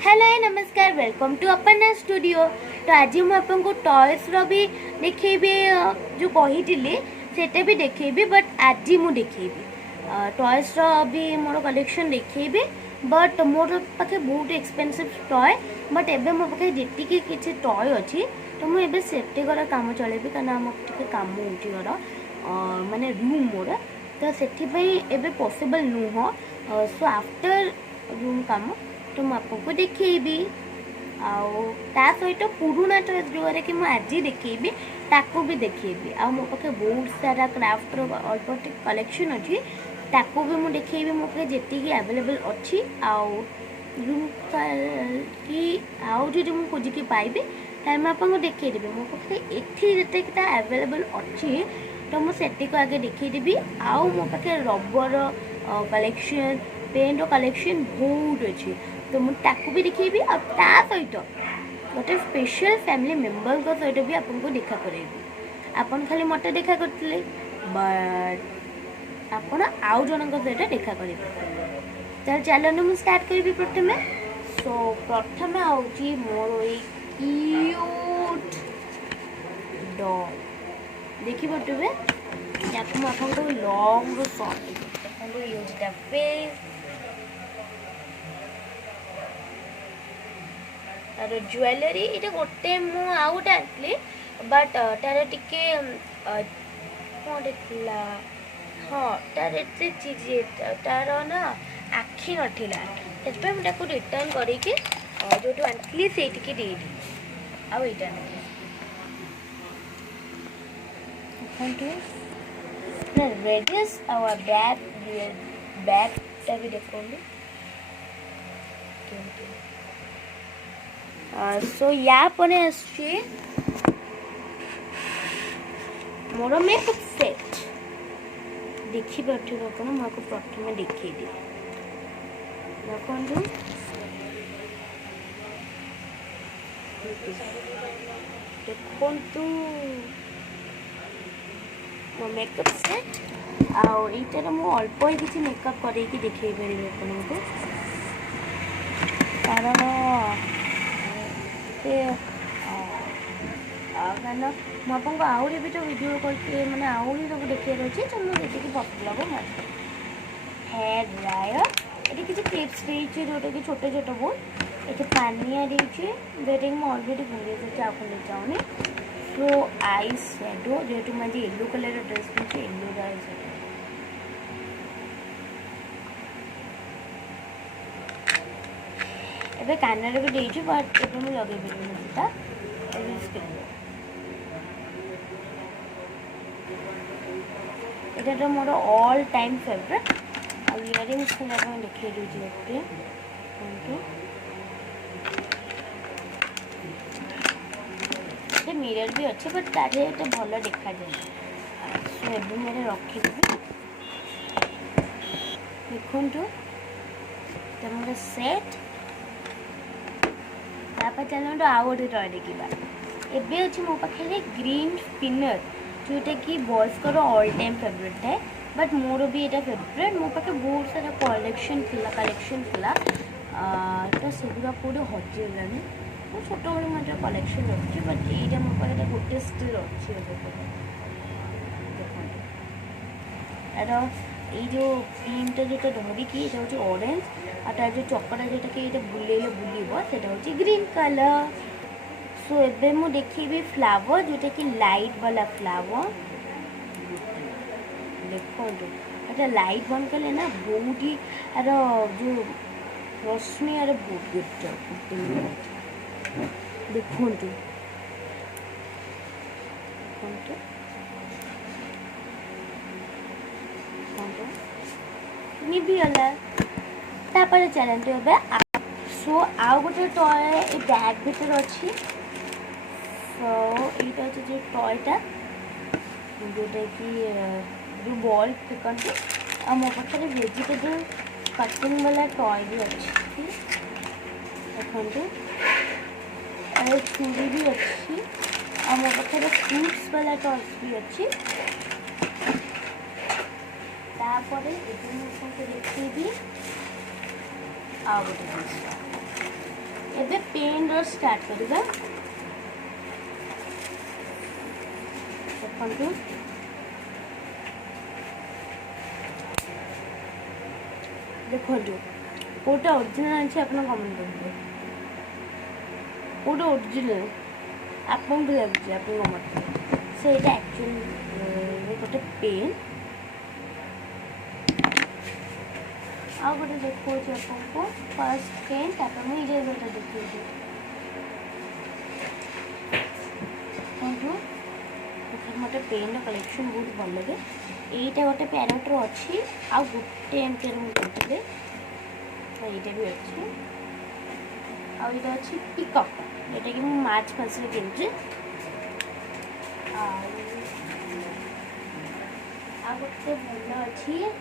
Hello नमस्कार welcome to अपना studio. तो आज मुझे आपको टॉयस भी देखेबी जो कही सेटा भी देखेबी बट आज मुझे देखेबी टॉयस भी मोर कलेक्शन देखेबी बट मोर पाखे बहुत एक्सपेंसिव टॉय बट एबे मो पाखे जेतिकी किछि टॉय अच्छी तो मुझे सेटिकर काम चलेबी कारण मोटे काम उठीगर माने रूम मोर तो से पॉसिबल नुह सो आफ्टर रूम काम तो मुझे आपको देखी आ सहित पुराणा ड्रेस जो कि मुझे आज देखी ताकू भी देखी आ मो पाखे बहुत सारा क्राफ्ट अल्प कलेक्शन अच्छी ताकू भी मुझे देखी मो पाखे जी अवेलेबल अच्छी रूम कि आउ जो मुझे खोजिकी पाइबी तार मुझे देखीदेवी मो पाखे ये अवेलेबल अच्छी तो मुझे को आगे देखीदेवी आउ मो पाखे रबर कलेक्शन पेन कलेक्शन बहुत अच्छी तो मुझे भी देखी सहित गोटे स्पेशल फैमिली मेम्बर सहित भी आपको देखा करेबी आपन खाली मत देखा करते बट आपन आउ जन सहित देखा करेंगे चलो मुझे स्टार्ट करी प्रथम सो प्रथम आउची मोर क्यूट डॉग देखी पटुबे या आपको लॉन्ग शॉर्ट देखो ये फेस तार ज्वेलरी ये गोटे आउ गोटे आनी बट तार टिके कौन था हाँ तार एत चीज तार ना आखि नाला से मुझे रिटर्न करके जो आनी से दे आईटा रेडियस आवर बैग भी देखो सो या पर मोर मेकअप सेट देखी पार्थिव आप मुझे प्रथम देखी देखु देखु मो मेकअप सेट आईटार मु अल्प किसी मेकअप करके देखी पारि आपको कारण कारण मुझे आहरी भी तो वीडियो करके मैंने आहरी सब देखिए अच्छे तो मुझे जी पसंद लगे हेयर ड्रायर ये किसी क्लिप्स देती जोटा कि छोटे छोटे बहुत ये पानिया देती जोटा कि मुझे अलरेडी भूल जाऊँगी आप चाहूनी सो आई शेडो जेहेतु मुझे येलो कलर ड्रेस पिंधे येलो आई शेडो एबे कानर भी देती बट एबे मुझे लगे पार्टी এটা মোর অল টাইম ফেভারিট আর ইয়ারিংস আপনার দেখিয়ে দিচ্ছি একটু কিন্তু মিরর भी अच्छे बट तारे तो भल देखा जाए सो एबे मेरे रखिदेवी देखु तो मोर सेट तापर चलते आउ गोटे टय देखा एबे अच्छे मो पाखे ग्रीन स्पिनर जोटा कि बॉयज को ऑल टाइम फेवरेट है बट मोर भी ये फेवरेट मो पाखे बहुत सारा कलेक्शन तो सेगुड़ा कौटे हजिगला मैं छोट बड़े मुझे कलेक्शन अच्छी बट ये मो पाखे गोटे स्टिल अच्छी तार ये जो पिनटा जो धरिकी ये हूँ ऑरेंज और तार जो चकटा जोटा कि ये बुलेले बुलब से हूँ ग्रीन कलर सो एबे मु देखी फ्लावर जोटा कि लाइट वाला फ्लावर देखो ये लाइट बंद कले ना बहुत ही यार जो रोशनी यार बहुत देखो निभिगला तापर चलते ए सो आउ गोटे टय बैग भीतर अच्छी सो यहाँ अच्छे जो टयटा जोटा कि जो बॉल फेकती आ मो पाखे वेजिटेबल कटिंग वाला टय भी अच्छी देखो छुरी भी अच्छी आ मो पाखे फ्रूट्स वाला टॉयस भी अच्छी तापर देखी आ गोटे एबे पेन रो स्टार्ट करबा देखंतु देखंतु कोटा ओरिजिनल अछि आपन कमेंट करबे कोटा ओरिजिनल आपन को लागछि आपन मत से एटा एक्चुअली गोटे पेन आ गोटे देखो आपको फर्स्ट पेन तापर मैं इरेजर देखिए मत पेन कलेक्शन बहुत भल लगे यहीटा गोटे पैरेट अच्छी आ गोटे एमटीआर मुझे यहाँ भी अच्छी आईटा अच्छी पिकअप यहाँ कि मार्च मस किनी आ गोटे भल अच्छी यहाँ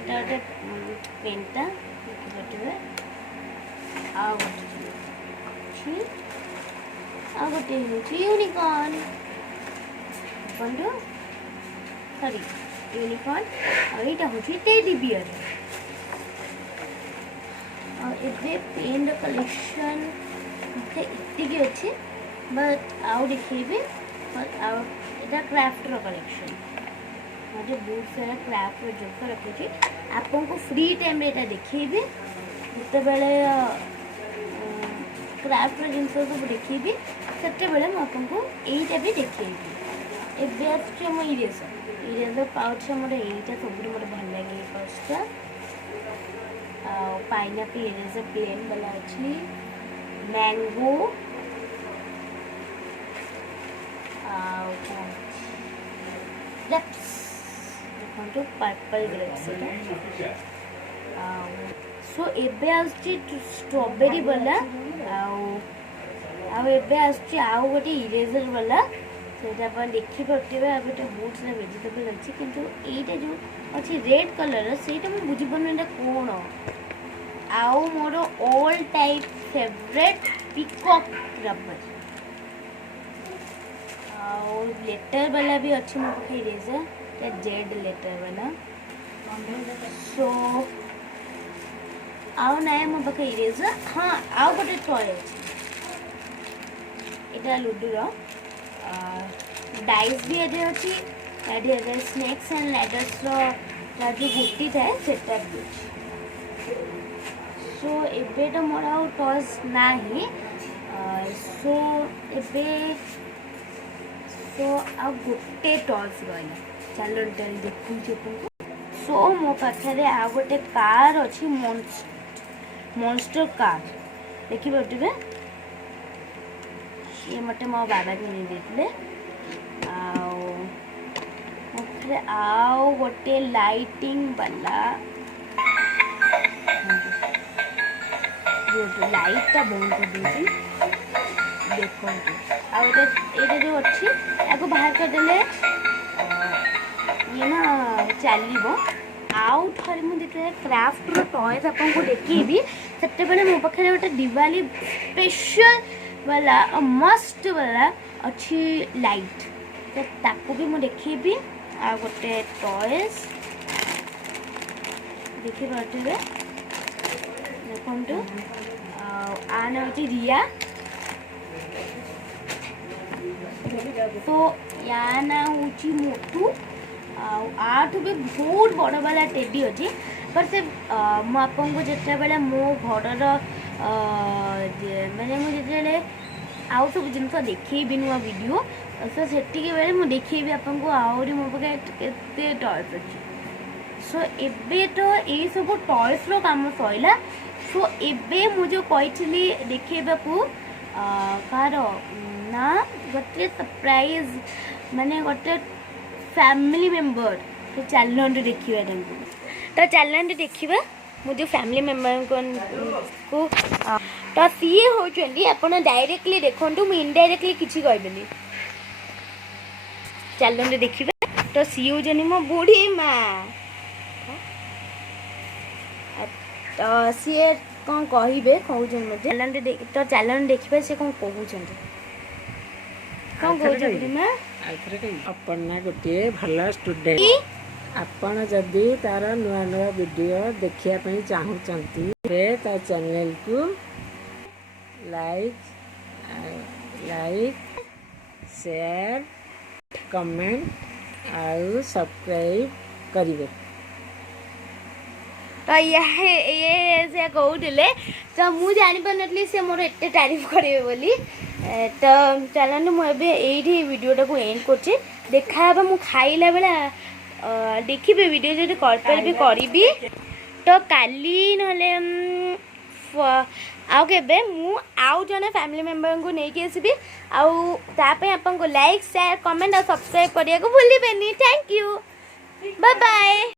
यहाँ गोटे पेनटा देखिए आ गोटे यूनिकॉर्न सॉरी यूनिकॉर्न यहाँ हूँ टेडी बियर एबे पेन कलेक्शन इतनी अच्छे बट आउ देखेबी यहाँ क्राफ्ट कलेक्शन मुझे बहुत सारा क्राफ्ट जोक रखुच्छी आपन को फ्री टाइम रे एटा देखेबी जिते बेले क्राफ्ट जिन सब देखेबी सेते बेले म आपन को एटा भी देखेबी एबे आछे म इरेजर पाउच हमर एटा सब मोर भल लागे फर्स्ट पाइनएप्पल इरेजर प्लेन वाला अच्छी मैंगो ग्रेप्स देखो पर्पल ग्रेप्स सो एबे आछी स्ट्रॉबेरी वाला एबे आछी आउ गोटे इरेजर वाला सेटा अपन देखि पड़थिबे आ गोटे बहुत सारा वेजिटेबल अछि किंतु एटा जो अच्छी रेड कलर सेटा मैं बुझी पड़ना कोन आउ मोर all type favourite peacock rubber और लेटर वाला भी अच्छी मो पाखे इरेजर या जेड लेटर वाला सो आउ ना मो पाखे इरेजर हाँ आउ गोटे टॉय अच्छी इटा लुडू डाइस भी ये अच्छी स्नेक्स एंड लैडर्स जो गुटी थाए सेटा भी सो एबे तो मोर आउ टॉयज नाही सो एबे सो आ गोटे टॉयज रहा चलो देखूँ सो मो पाखे आ गोटे कार अच्छी मॉन्स्टर कार देखी पारे ये मटे मो बाबा किनी देते आउ गोटे लाइटिंग वाला लाइटा बंद कर दूसरी देखो ये जो अच्छी आपको बाहर करदे ये ना चलो आउ थे मुझे क्राफ्ट टॉयज आपको देखी से मो पाखे गोटे दिवाली स्पेशल वाला मस्त वाला अच्छी लाइट तो ताकू भी मुझे देखी आ गोटे टॉयज देखी पारे देखु आना हूँ रिया तो या ना हूँ मोटू आठू भी बहुत बड़ वाला टेडी अच्छी पर से मुझे जिते बड़े मो घर मैंने मुझे आउ सब जिन देखी नुआ वीडियो तो से बेले मुझे देखी आपको आहरी मो पाखे केते टॉयज अच्छी सो एबे तो ये सब टॉयज रो काम सैला सो एबे मुझे कही देखा कार ना गोटे सरप्राइज माने गोटे फैमिली मेंबर तो चलना देखा तो चलना देखा मुझे फैमिली मेंबर को तो सी होती आप डायरेक्टली देखो मुझे इनडायरेक्टली किसी कहबेनि चलना देखा तो सी होनी मो बुढ़ी माँ तो सी कौन कहे कहते तो चलन देखिए सी कौन कहते कौन कहते अपना गोटे भल स्टूडेंट आपण जदि तार नुआ नुआ वीडियो देखिया पई चाहूचंती ता चैनल को लाइक शेयर कमेंट आउ सब्सक्राइब करिवे। तो ये से कहूले तो मुझे जानी से मोर एत तारीफ करेंगे बोली। तो चलते मुझे ये वीडियोटा को एंड कर देखा मु खाइला बेला देखिए वीडियो जो करी तो काली ना आउ के मु आउ जने फैमिली मेंबर को लेके आसबि आपको लाइक शेयर कमेंट और सब्सक्राइब करने को भूलिबेनी। Thank you bye bye.